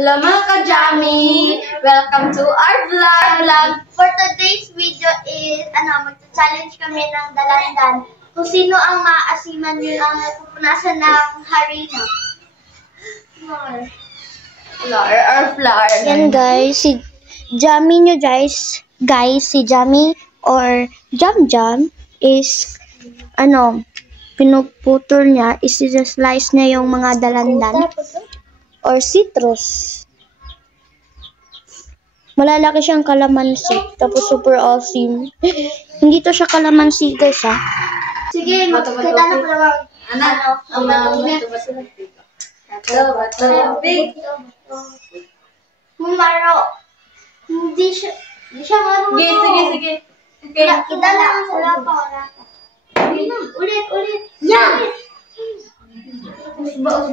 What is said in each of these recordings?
Hello mga ka-Jammy! Welcome to our vlog! For today's video is, mag-challenge kami ng dalandan. Kung sino ang maasiman yun ang pupunasan ng harina. Flour. Yan guys, si Jammy nyo guys. Guys, si Jammy or Jam is, pinuputol niya, isi-slice niya yung mga dalandan. Or citrus. Malalaki siyang kalamansi. Tapos super awesome. Hindi to siya kalamansi guys ha. Sige, magkita na pala. Big. Maro. Hindi siya marunong. Sige. Kita na lang sa lapa. Ulit. Yan! Usba.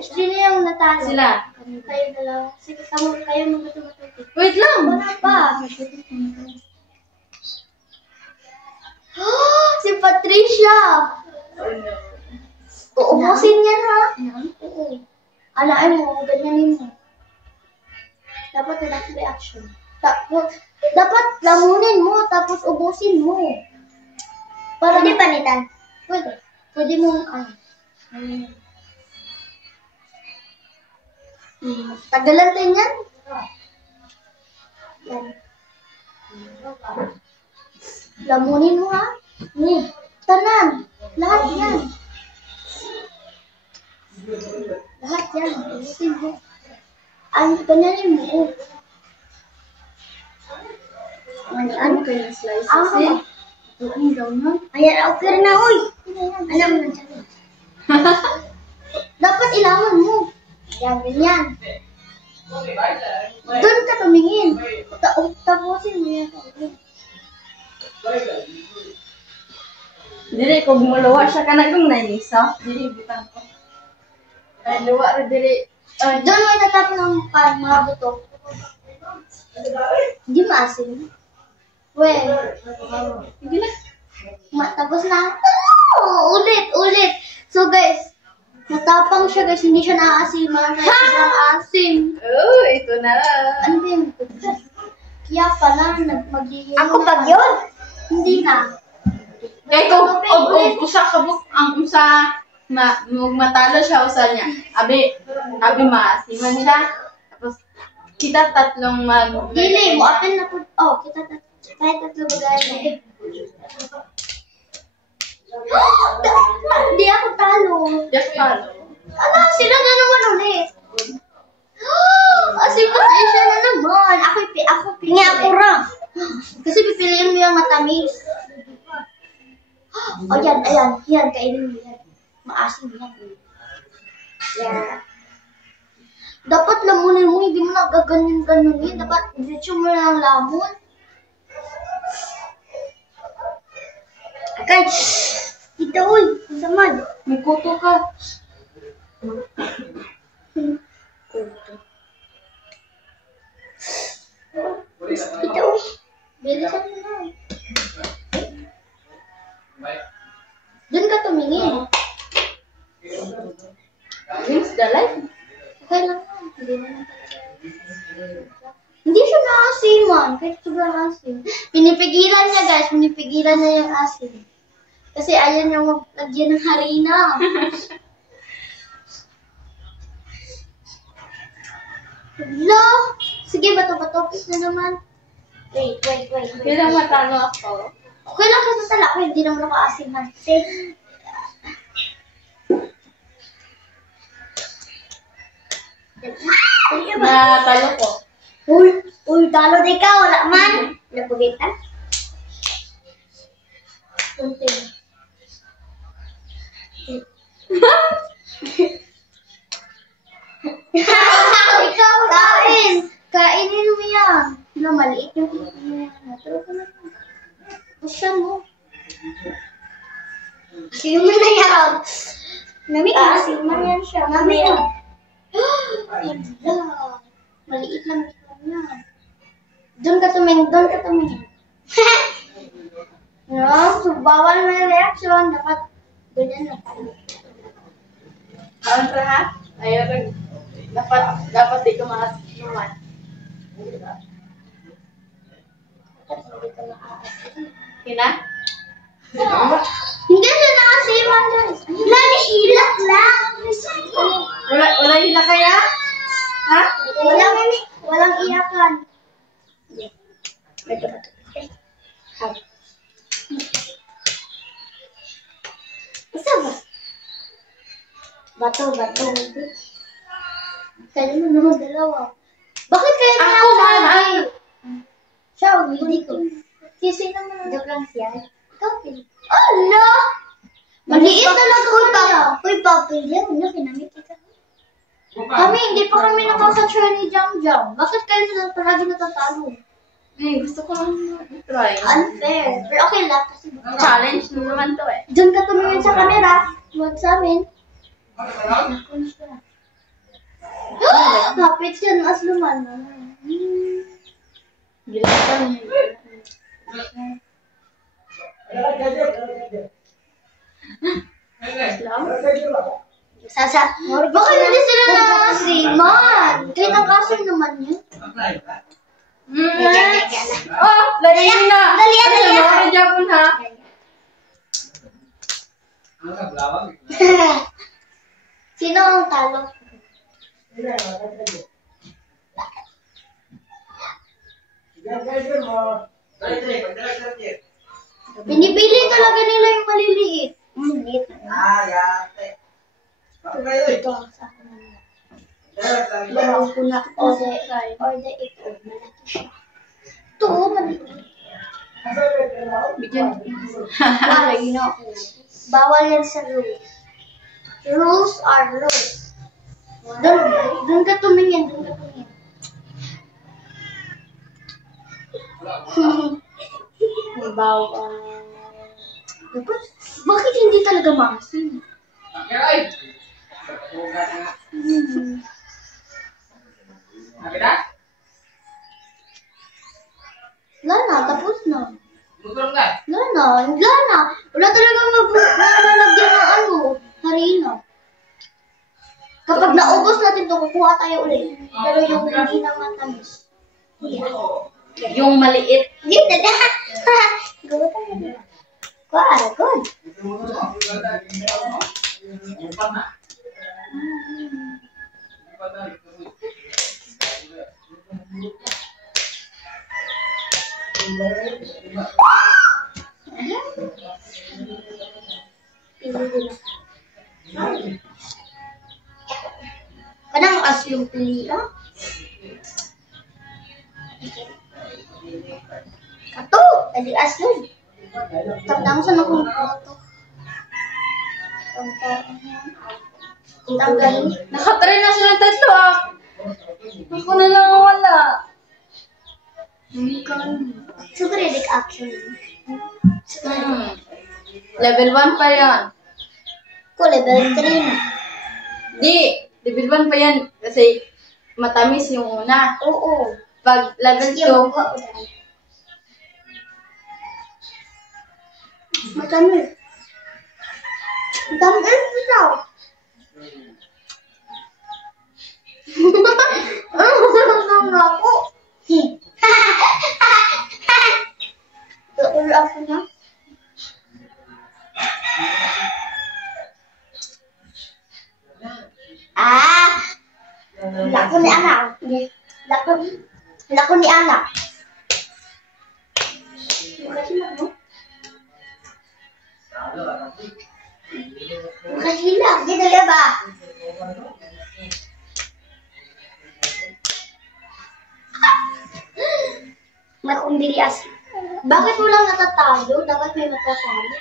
Sino yung natalo? Sila. Kayo dalawa. Sige, kayo mag-matututi. Wait lang! Wala pa. Si Patricia! Uubusin yan ha? Oo. Alain mo, ganyanin mo. Dapat wala reaction. Dapat lamunin mo, tapos ubusin mo. Para di panitan. Pwede mo, tagalan din yan. Lamunin mo ha. Tanan. Lahat yan. Ubusin mo. Ganyanin mo. Ano kayo slices? Ayan, okay na, uy. Alam mo na dyan. Dapat ilaman mo. Ganyan. Doon ka tumingin. Tapusin mo yan. Dili, kung muluwa siya ka na kung naisa. Dili, butang ko. Ay, luwa rin dili. Doon mo itatapon ng mga buto. Hindi maasin. Sige na. Tapos na. Ulit. So guys, matapang siya guys. Hindi siya naasiman. Kaya sobrang asim. Oh, ito na. Ano ba yun? Kaya pala, magiging... Ako pag yun? Hindi na. Kaya kung usa kabuk ang usa matalo siya usa niya. Abi maasiman siya. Tapos kita tatlong Dili mo, open na po. Oh, kita tatlong. Kahit tatlo bagay. Hindi ako talo. Just follow. Sila na naman ulit. Si Patricia na naman. Ako pipili. Nga ako rin. Kasi pipiliin mo yung matamis. Yan, kainin mo yan. Maasim yan. Yeah. Dapat lamunin mo, hindi mo nagaganyan-ganunin. Dapat dito mo lang lamon. Okay. Ito, uy. Samad. May kuto ka. Ito, uy. Bilisan mo na. Doon ka tumingin. Drinks the life. Okay lang. Hindi siya naasiman. Kahit sobrang asim. Pinipigilan niya guys. Pinipigilan niya yung asim. Kasi ayaw niya maglagyan ng harina. Hello? Sige, bato-bato. Please na naman. Wait. Kailan matalo ako? Okay lang kasi tala ko. Hindi naman ako asiman. Sige. Natalo ko. Uy, talo di ka. Wala man. Napugitan. Kunting. Ikaw, kain. Kainin mo yan. Maliit yung itin yan. Pusyan mo. Asiman na yan. Asiman yan siya. Maliit lang yan. Doon ka tumingin. No, so bawal na reaction. Dapat ganyan na tayo. Kontra ha? Ayaw rin. Dapat di ka naman. Kina? Hindi na nakasiman guys. Lagi hilak lang. Wala hila kaya? Ha? Walang iyakan. Isa ba? Bato. Kaya mo naman dalawa. Bakit kayo na Ako man. Siya, hindi ko. Sisi naman. Joke lang siya. Kapil. Ala! Maliit talaga ko niya. Uy, papil yan. Ano, kinamit kita. Kami, hindi pa kami nakaka-try ni Jam Jam. Bakit kayo sila palagi natatalo? Gusto ko lang try. Unfair. Pero okay lang kasi. Challenge na naman to eh. Diyan ka tumingin sa camera. Huwag sa amin. Kapit siya ng asluman. Gilapan. Sasa, bakit hindi sila nakasiman? Kaya nakasin naman yun. Oh, lagay na. Dali yan. Ay, Japon ha. Sino ang talo? Pinipili talaga nila yung maliliit. Maliit na. Ito ang sa akin. Bawal ko na. Order ito. Malaki siya. Ito, maliit. Bigyan. Bawal yan sa rules. Rules are rules. Doon ka tumingin. Bawal. Bakit hindi talaga maasin? Wala na, tapos na. Wala na. Wala talaga malalagyan ng harina. Kapag naubos natin ito, kukuha tayo ulit. Pero yung hindi na matamis. Yung maliit. Dito na. Go tayo. Good. Kanang as yung pili, ah? Kato, adi as yun. Tagdang sa nakong photo. Tanggalin. Nakatry na sila tatlo ah. Ako na lang wala. Super edic action. Level 1 pa yan. Ko level 3 na. Di, level 1 pa yan. Kasi matamis yung una. Oo. Pag level 2, matamis. Matamis ito. Ano ako? Ulo ako na. Lako ni anak. Lako ni anak. Makahila. Dito ya ba? Makumbirias. Bakit walang natatalo? Dapat may matatalo.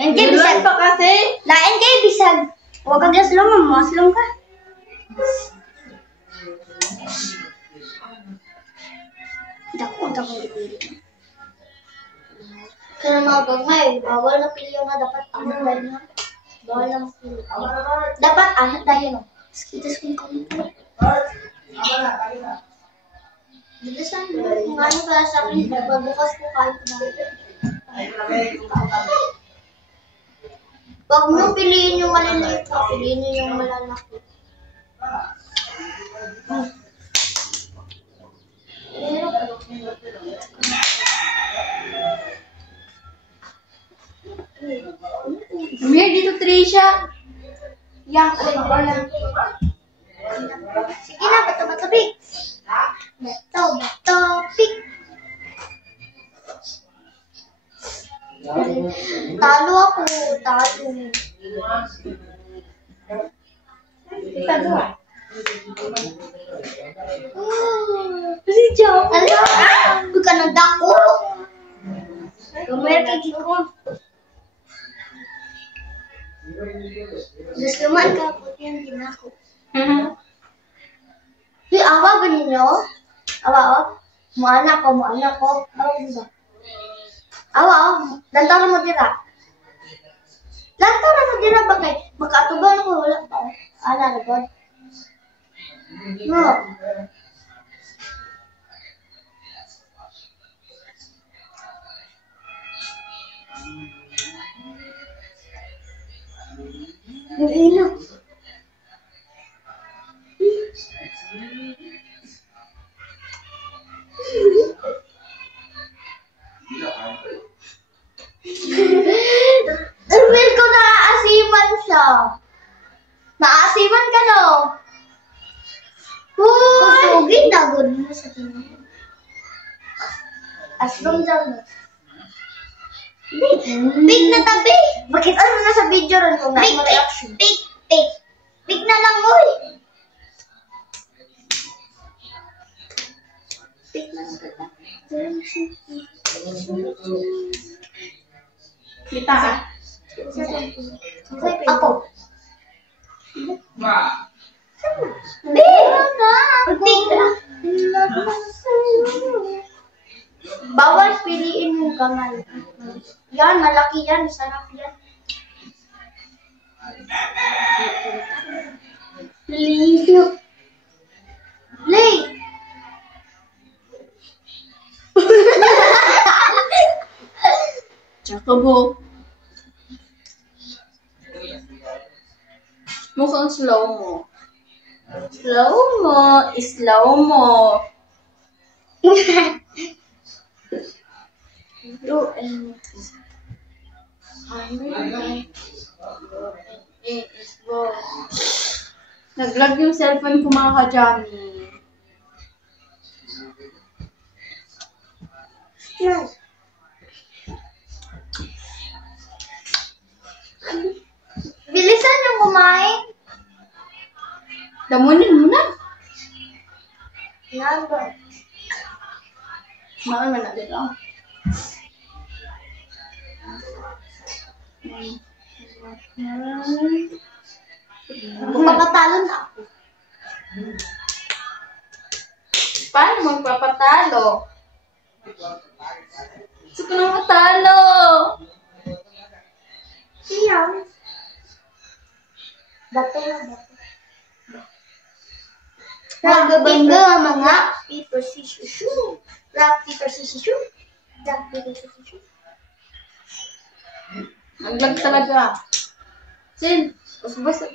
NK bisag pa kasi. Lain kayo bisag. Huwag ka gaslong, mamaslong ka. Dako dipili. Kaya mga gagmay, bawal na pili nga dapat ang dahil nga. Bawal na pili. Dapat dahil no. Skitas kong komento. Dito saan? Kung ano kaya sa akin, pagbukas ko kahit na. Huwag mo piliin yung maliliit, piliin nyo yung malalaki. Mir, dito Trisha. Yang, wala. Sige na, bato-bato, Pig. Bato-bato, Pig. Talo ako, talo. Talo. Kasi joke. Ala, huwag ka nang dako. Gamay ka dito. Gusto man ka po yung ginako. Di awa ba ninyo? Awa o? Muanak ko. Awa ba? Awa o? Lantara mo dira. Lantara mo dira ba kay? Makatuban ko wala pa. Ala na ba? No. Ino. Feel ko naaasiman siya. Naaasiman ka no? Kusugin na good mo sa tingin. Asrong dyan. Big na tabi. Bakit ano na sa video ron kung na mo reaction? Big na lang oy. Big na lang kita. Kita ah. Ako. Big na. Bawal piliin yung kamay. Yan, malaki yan. Sarap yan. Liliw. Lay. Chocobo. Mukhang slow mo. Slow mo. Do and nag-vlog yung cellphone ko mga ka-jammy. Yes. Bilisan yung kumain. Damunin mo na. Number. Mahal man na dito. Magpapatalo na ako. Paano magpapatalo? Gusto ko nang matalo. Siyang. Bato na bato. Nagbabangga mga paper, scissors, shoe. Rock, paper, scissors, shoe. Rock, paper, scissors, shoe. Nag-vlog talaga. Sin, basta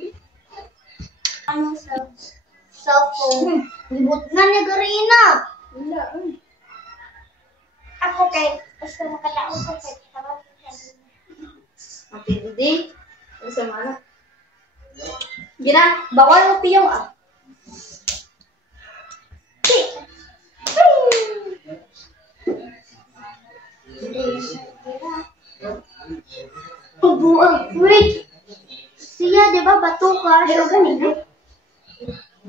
Ano sa cellphone? Libot na ni Garina. wala. Ako kay, basta makalaon ko kay tawag ko. Matindi. Basta mana. Gina, bawal mo piyaw ah. Pagbuang, wait. Siya, di ba, bato ka? Siya ganito.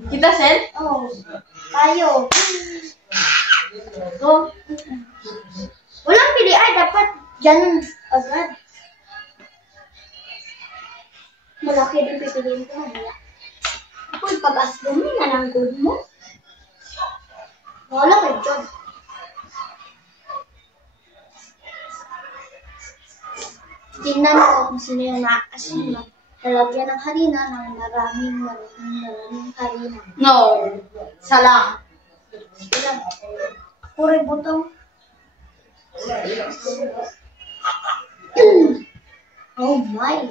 Kita, Sel? Oh, tayo. Go. Walang pilihan, dapat dyan agad. Malaki din pipiliin ko, mamaya. Ako, pag-aslo mo, nananggod mo. Wala kay John. Tingnan ko kung sino yung nakakasino. Lalagyan ng harina ng maraming harina. No. Salang. Ilang? Puro butong. Oh my.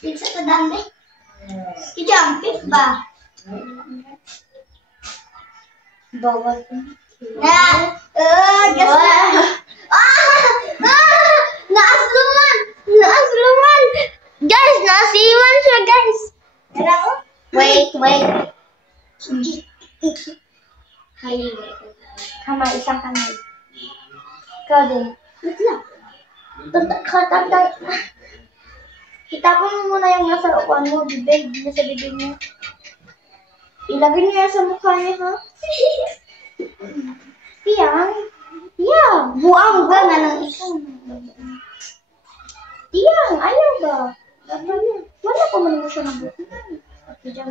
Pizza ka dami. Ijampit ba? Bawal. Naasluman! Naasluman! Guys, nasiwan siya, guys. Wait. Kamay, isang kamay. Ikaw din. Wait lang. Tatay. Itapon mo muna yung nasa upuan mo, bibig. Nasa bibig mo. Ilagay niyo yan sa mukha niya, ha? Tiyang. Yeah. Buang ba nga ng isang. Tiyang, ayaw ba? Wala pa man mo siya ng buka. Okay, dyan.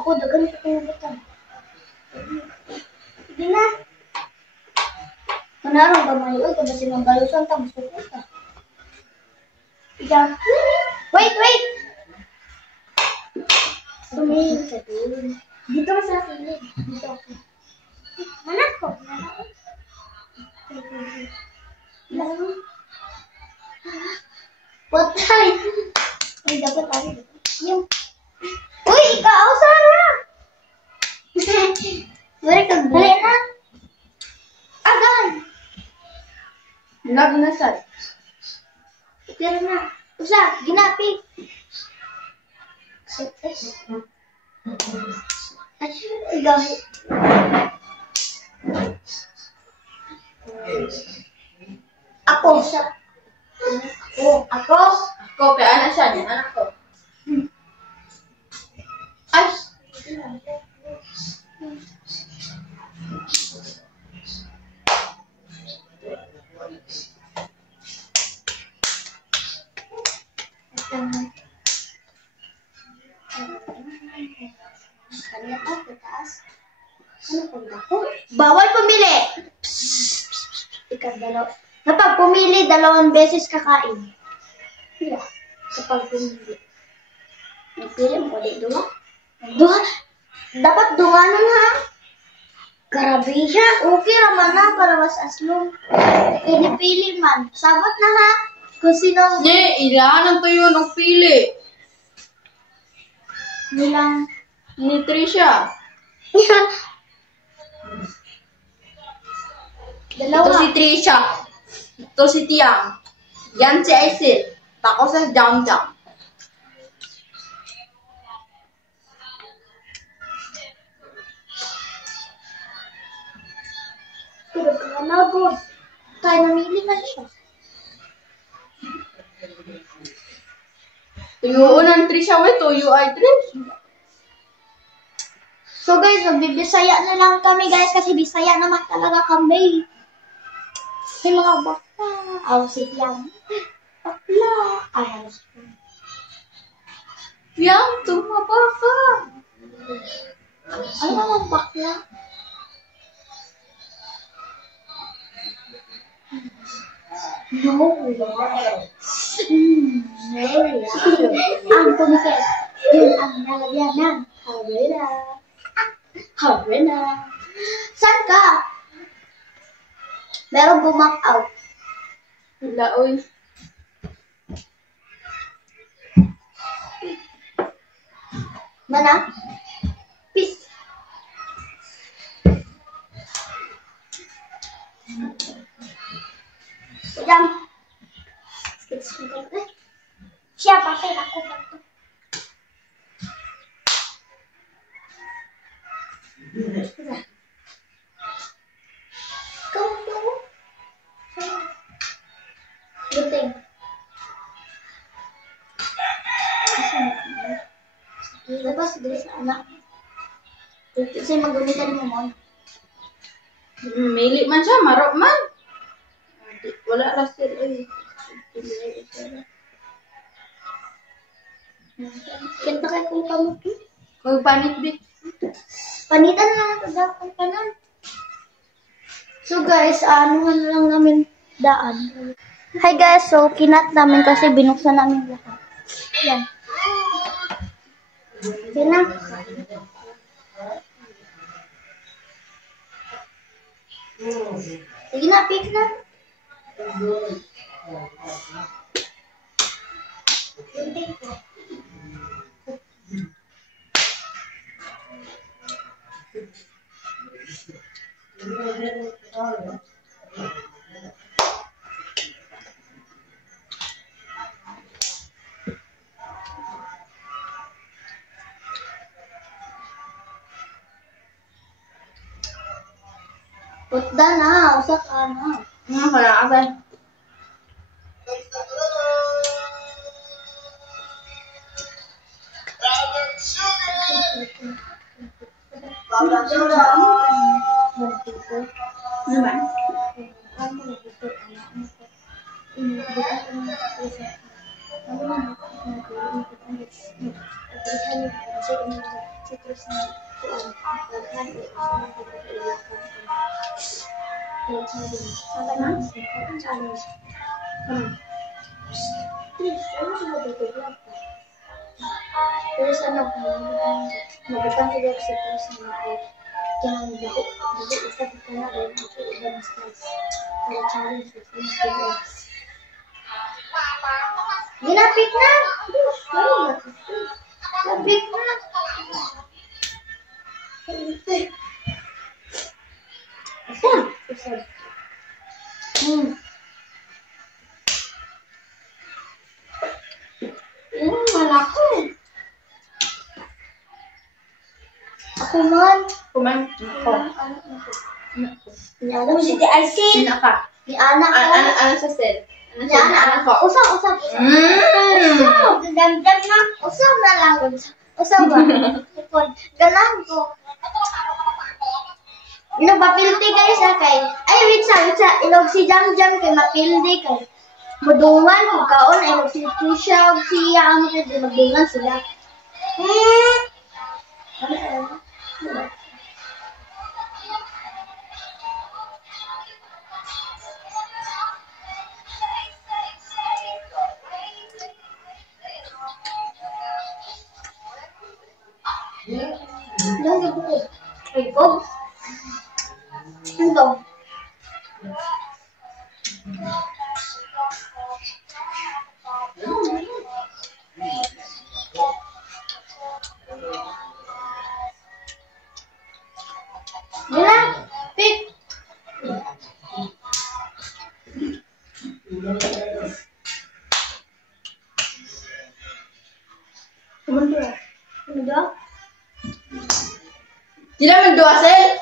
Ako, dagan sa kanya buka. Hindi na. Manarang ba may uy, kung basi ng balusan, tapos pupunta. Diyan. Wait! Tumingin ka doon. Dito ka sa kilid. Dito ako. Manak ko. Patay! Ay, dapat tayo. Yung. Uy, ikaw, Sarah! Welcome. Dali na. Agad! Nagnasal. Pero na. Usa, ginapit. Gamit. Ako sa. Ako. Ako, kaya anak siya niya, anak ko. Ay! Kanya pa, taas. Ano kung ako? Bawal pumili! Ikaw dalaw. Kapag pumili, 2 beses kakain. Yeah. Kapag pumili. Nagpili mo ulit, 2? 2? Dapat 2 nun, ha? Grabe siya. Okay naman na para mas aslong. Pinipili man. Sabot na, ha? Kung sino... Ilan ang tuyo ng pili? Nilang... Ni Trisha. Dalawa. Ito si Trisha. Ito si Tiang. Yan si Aisil. Tako sa Jam. Pero kanagod. Tayo namili man siya. Tuyo ng Trisha. Tuyo ay Trisha. So guys, magbibisaya na lang kami guys kasi bisaya naman talaga kami. May mga bakla. Si Tiang. Bakla. Ayos ko. Tiang, tumaba ka. Ano naman bakla? No. Ang tumiket. Yun ang nalagyan ng Harina. Saan ka? Meron bumak out. Wala, oy. Mana? Peace. Jam. Siya, patay ako pa to. Buting. Labas dito sa anak. Kasi magunitan mo mo. Mili man siya, marok man. Wala rasil, oy. Kanta kayo kung kamot. Kung panit, Bik. Panitan na lang ito dapat kanan. So guys, anuhan na lang namin daan. Hi guys, so kinat namin kasi binuksan namin lahat. Yan. Okay na. Sige na, pick na. Putda na, usa ka na. Wala ka ba? Naman? Terus ano, magupan ko dito sa terus na ako. Kaya buko isa dito na rin ako iba ng stress. Kaya challenge ko sa mga ginapit na! Ginapit na! Asa? Malaki. Ako man. Kumain. Ni anak si Arsin. Sino ka? Ni anak ko. Ano sa cell? Ano Ni sa anak ko? Usap. Usap na. Usap na lang. Usap ba? Galang ko. Nagpapilti guys kay. Ay, wait sa. Ilog si Jam kay mapildi kay. Madungan kung kaon ay magsitisya siya ang magdungan sila. Lagi buko. Ay, Bob. Ito. Mira, pick. Kumanda? Di naman dua cell?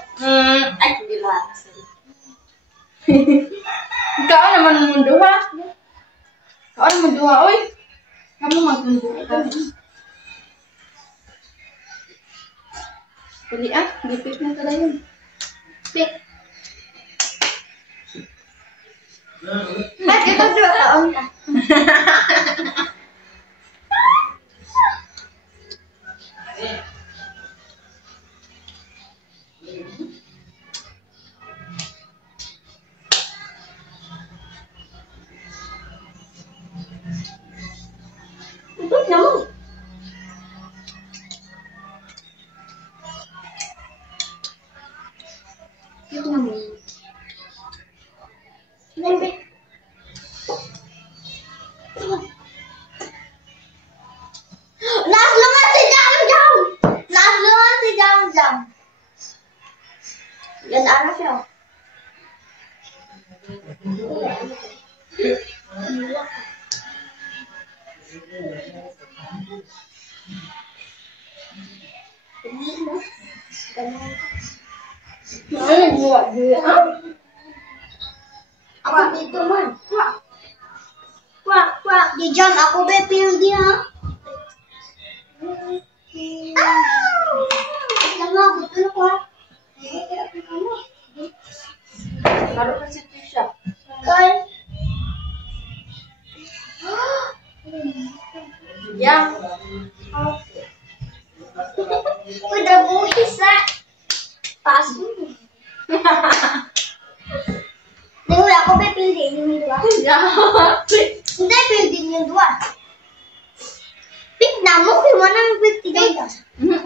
Ay, hindi lang cell. Ikaw naman munduha. Ikaw naman munduha, oy. Kamu magmunduha ka. Dali gipit na tala yun. Pick. Ay, ito 2 taon na. Ito naman. Ito naman. Lembe. Naslungan si Jam! Naslungan si Jam! Yan ano siya. Ay, buwa. Ako dito man. Kwak. Di Jam, ako ba pildi ha? Lama, betul ko ha? Laro ka si Tisha. Kal. Yang. Udah buhis ha? Paso. Dengar ako ba pildi yung dua? Yang. Hindi, pildi yung dua. Pick na mo, kung wala nang pick tigay ka.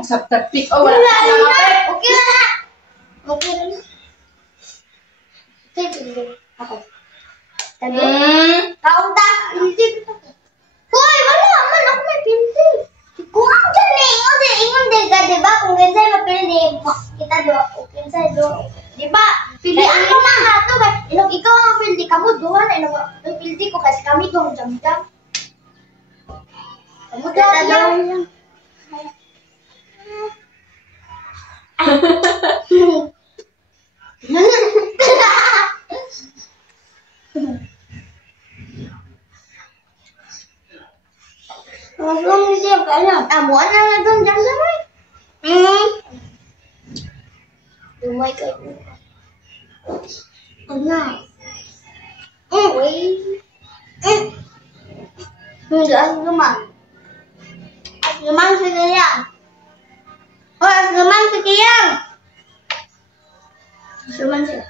Usap tapik. Oh, wala Wala ka na. nga, Pep. Okay na. Okay na. Sige. Ako. Tago. Hmm. Kaunta. Hindi. Hoy, wala man ako may pinti. Kung ako dyan ingon din ka, di ba? Kung kinsay mapili, kita do, kinsay do. Di ba? Pili ako man hato ba? Ilog ikaw ang pildi ka mo, duha na ilog ang pildi ko kasi kami doon jam-jam. Kamu daw. Masuk ni dia kaya. Amo ana na doon jam jam. Dumay ka. Ana. Wait. Hindi asluman. Asluman si Kiyang. Oh, asluman si Kiyang. Asluman siya.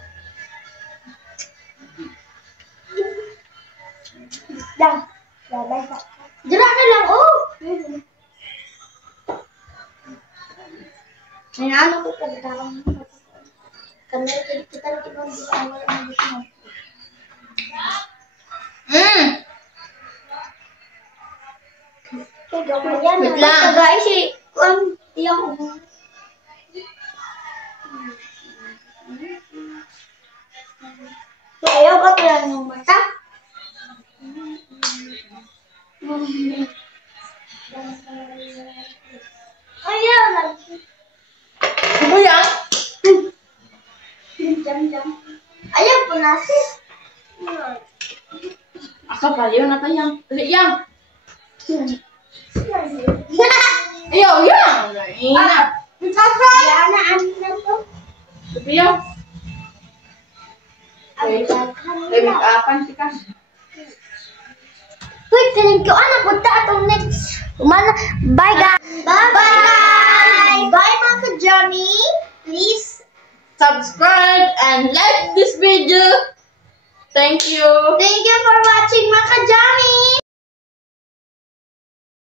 Dah. Dah baik. Gerak na lang, oh! May ano ko pagdarang mo. Kami kita lagi bang di awal ang gusto mo. Kaya gawin yan. Guys, yang ayaw ka pala ng mata. Ayaw lang. Ano yan? Jam-jam. Ayaw po nasi. Asa pa yun na tayang. Ulit yan. Ayaw yan. Inap. Yan na ano na to. Sabi yan. Ay, mag-apan si ka. Wait, kaling ko ano punta atong next. Bye guys. Bye. Bye mga ka-Jammy. Please Subscribe and like this video. Thank you. thank you for watching mga ka-Jammy.